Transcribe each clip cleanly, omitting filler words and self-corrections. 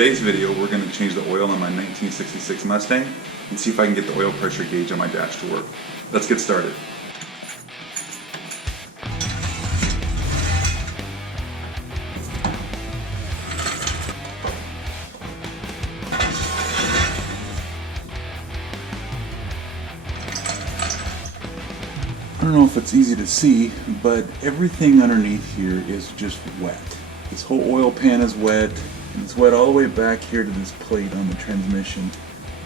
today's video, we're going to change the oil on my 1966 Mustang and see if I can get the oil pressure gauge on my dash to work. Let's get started. I don't know if it's easy to see, but everything underneath here is just wet. This whole oil pan is wet, and it's wet all the way back here to this plate on the transmission.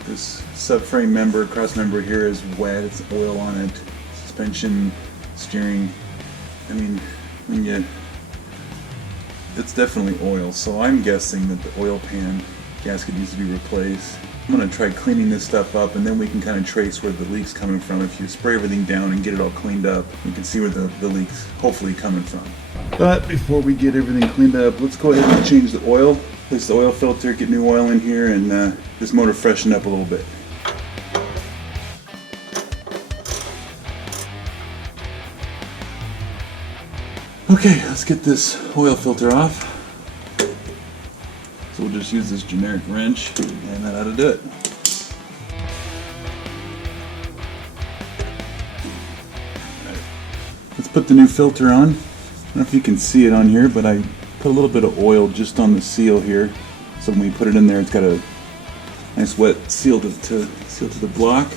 This subframe member, cross member here is wet, it's oil on it, suspension, steering. I mean, it's definitely oil, so I'm guessing that the oil pan gasket needs to be replaced. I'm going to try cleaning this stuff up, and then we can kind of trace where the leak's coming from. If you spray everything down and get it all cleaned up, you can see where the leak's hopefully coming from. But before we get everything cleaned up, let's go ahead and change the oil. Place the oil filter, get new oil in here, and this motor freshen up a little bit. Okay, let's get this oil filter off. So we'll just use this generic wrench, and that ought to do it. Right. Let's put the new filter on. I don't know if you can see it on here, but I put a little bit of oil just on the seal here. So when we put it in there, it's got a nice wet seal to the block.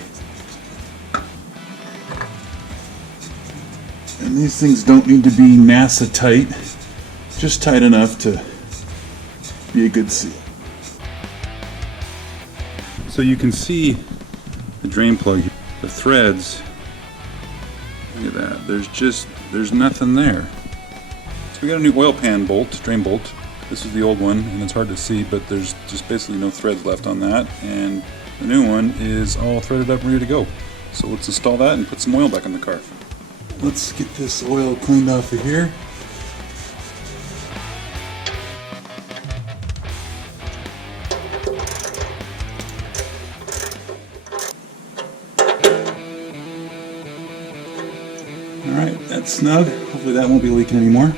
And these things don't need to be NASA tight, just tight enough to be a good seal. So you can see the drain plug, the threads. Look at that. There's nothing there. So we got a new oil pan bolt, drain bolt. This is the old one, and it's hard to see, but there's just basically no threads left on that. And the new one is all threaded up and ready to go. So let's install that and put some oil back in the car. Let's get this oil cleaned off of here. Alright, that's snug. Hopefully that won't be leaking anymore.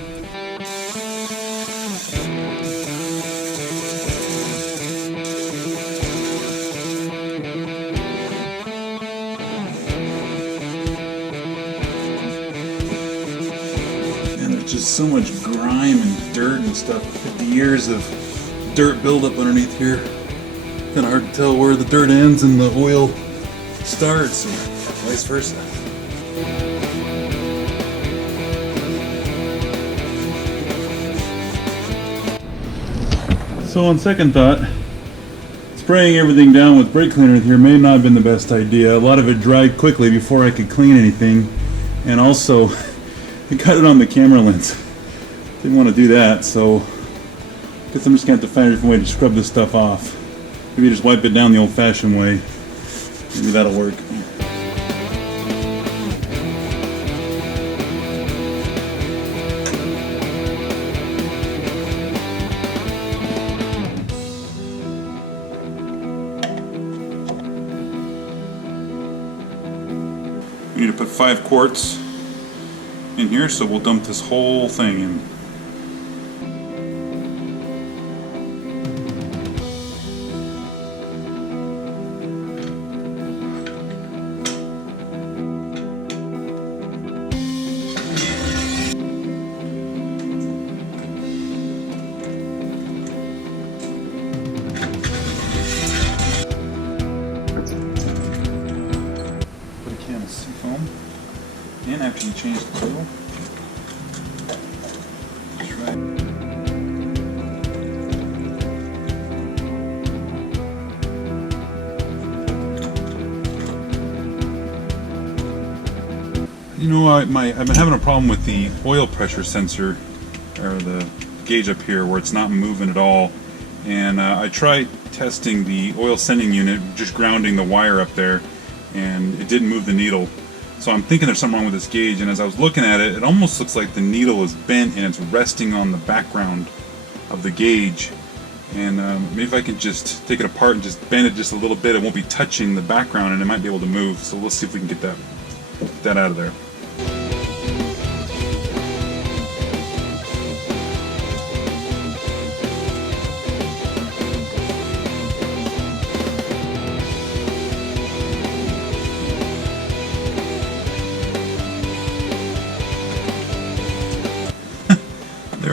And there's just so much grime and dirt and stuff. 50 years of dirt buildup underneath here. Kind of hard to tell where the dirt ends and the oil starts, or vice versa. So on second thought, spraying everything down with brake cleaner here may not have been the best idea. A lot of it dried quickly before I could clean anything, and also I got it on the camera lens. Didn't want to do that, so I guess I'm just going to have to find a different way to scrub this stuff off. Maybe just wipe it down the old-fashioned way. Maybe that'll work. We need to put 5 quarts in here, so we'll dump this whole thing in. In after you change the oil. That's right. You know, I've been having a problem with the oil pressure sensor, or the gauge up here, where it's not moving at all. And I tried testing the oil sending unit, just grounding the wire up there, and it didn't move the needle. So I'm thinking there's something wrong with this gauge, and as I was looking at it, it almost looks like the needle is bent and it's resting on the background of the gauge. And maybe if I can just take it apart and just bend it just a little bit, it won't be touching the background and it might be able to move. So let's see if we can get that out of there.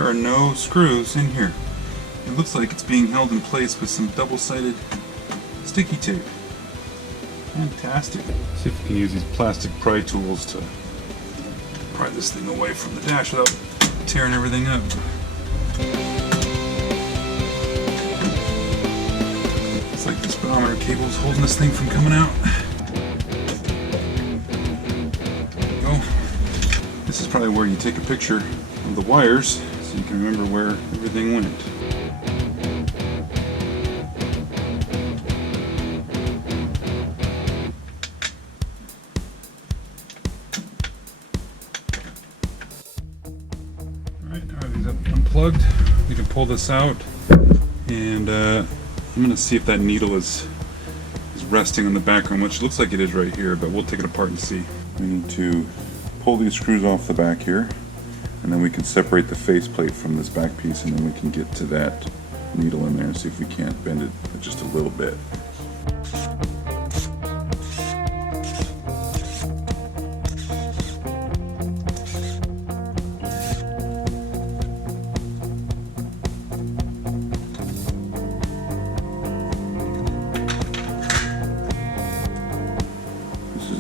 there are no screws in here. It looks like it's being held in place with some double-sided sticky tape. Fantastic. Let's see if we can use these plastic pry tools to pry this thing away from the dash without tearing everything up. It's like the speedometer cable is holding this thing from coming out. There we go. This is probably where you take a picture of the wires so you can remember where everything went. Unplugged. We can pull this out, and I'm going to see if that needle is resting on the background, which looks like it is right here, but we'll take it apart and see. We need to pull these screws off the back here, and then we can separate the faceplate from this back piece, and then we can get to that needle in there and see if we can't bend it just a little bit.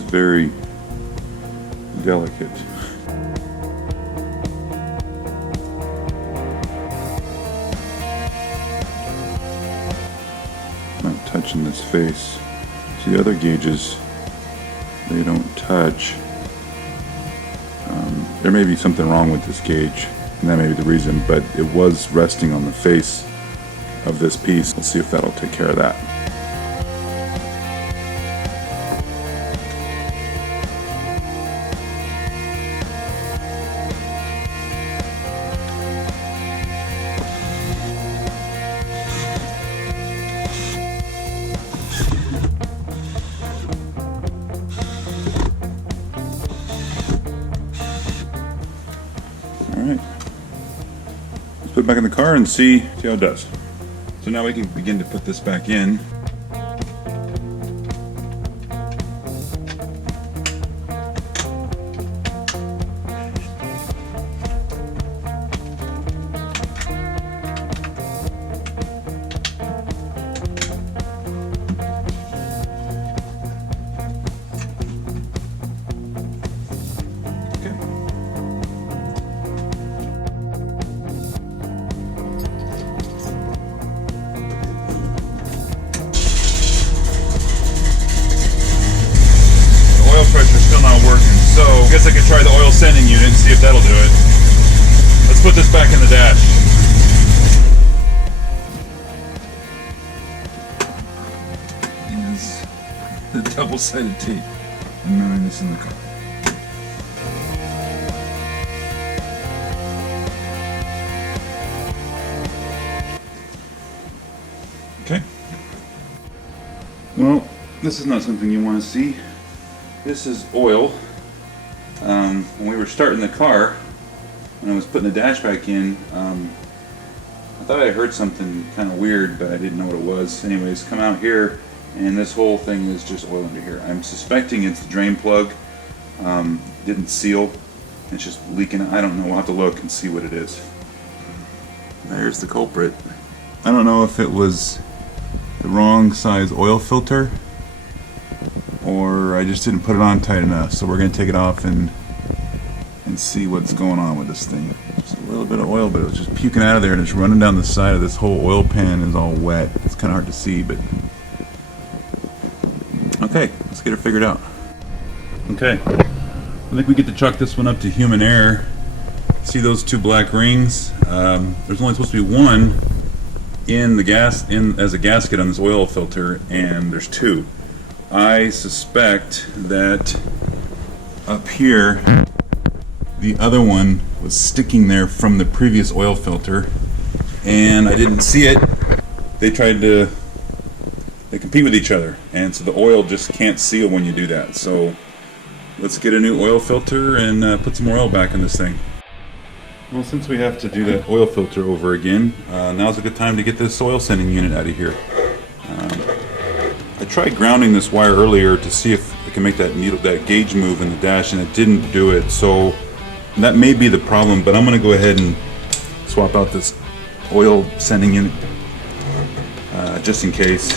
Very delicate. Not touching this face. See, the other gauges, they don't touch. There may be something wrong with this gauge, and that may be the reason, but it was resting on the face of this piece. Let's see if that'll take care of that. Alright, let's put it back in the car and see how it does. So now we can begin to put this back in. Pressure's still not working, so I guess I could try the oil sending unit and see if that'll do it. Let's put this back in the dash. Is the double-sided tape and mounting this in the car. Okay. Well, this is not something you want to see. This is oil. When we were starting the car, when I was putting the dash back in, I thought I heard something kind of weird, but I didn't know what it was. Anyways, come out here, and this whole thing is just oil under here. I'm suspecting it's the drain plug. Didn't seal. It's just leaking. I don't know. We'll have to look and see what it is. There's the culprit. I don't know if it was the wrong size oil filter, or I just didn't put it on tight enough. So we're going to take it off and see what's going on with this thing. Just a little bit of oil, but it was just puking out of there and it's running down the side of this whole oil pan. Is all wet. It's kind of hard to see, but okay, let's get it figured out. Okay, I think we get to chuck this one up to human air. See those two black rings? There's only supposed to be one in the gas as a gasket on this oil filter, and there's two. I suspect that up here the other one was sticking there from the previous oil filter, and I didn't see it. They compete with each other, and so the oil just can't seal when you do that. So let's get a new oil filter and put some more oil back in this thing. Well, since we have to do that oil filter over again, now's a good time to get this oil sending unit out of here. I tried grounding this wire earlier to see if I can make that gauge move in the dash, and it didn't do it. So that may be the problem, but I'm going to go ahead and swap out this oil sending unit just in case.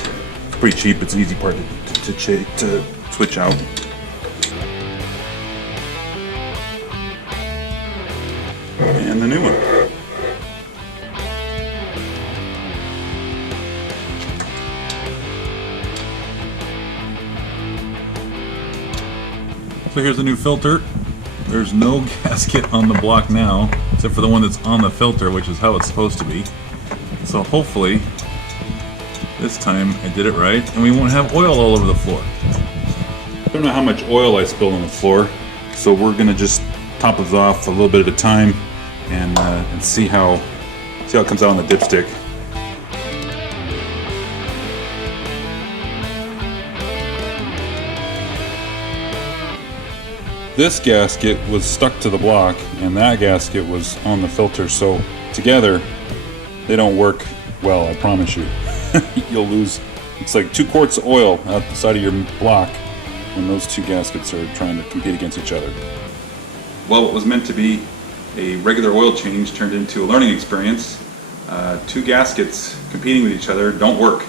It's pretty cheap. It's an easy part to switch out. And the new one. So here's the new filter. There's no gasket on the block now, except for the one that's on the filter, which is how it's supposed to be. So hopefully, this time I did it right, and we won't have oil all over the floor. I don't know how much oil I spilled on the floor, so we're gonna just top this off a little bit at a time and see how it comes out on the dipstick. This gasket was stuck to the block, and that gasket was on the filter, so together they don't work well, I promise you. You'll lose, it's like 2 quarts of oil out the side of your block when those 2 gaskets are trying to compete against each other. Well, what was meant to be a regular oil change turned into a learning experience. 2 gaskets competing with each other don't work.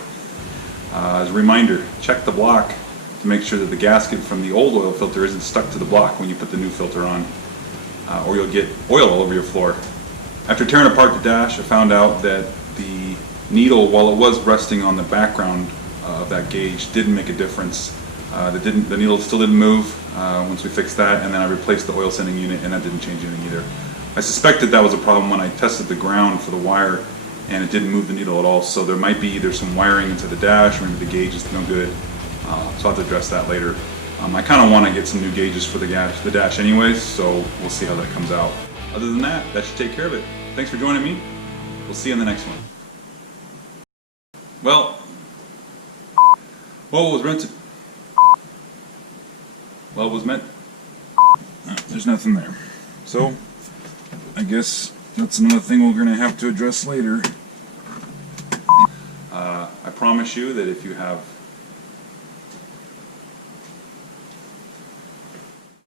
As a reminder, check the block to make sure that the gasket from the old oil filter isn't stuck to the block when you put the new filter on, or you'll get oil all over your floor. After tearing apart the dash, I found out that the needle, while it was resting on the background of that gauge, didn't make a difference. The needle still didn't move once we fixed that, and then I replaced the oil sending unit, and that didn't change anything either. I suspected that was a problem when I tested the ground for the wire, and it didn't move the needle at all, so there might be either some wiring into the dash, or maybe the gauge is no good. So I'll have to address that later. I kind of want to get some new gauges for the dash anyways, so we'll see how that comes out. Other than that, that should take care of it. Thanks for joining me. We'll see you in the next one. Well, what was meant to... Well, it was meant... there's nothing there. So, I guess that's another thing we're going to have to address later. I promise you that if you have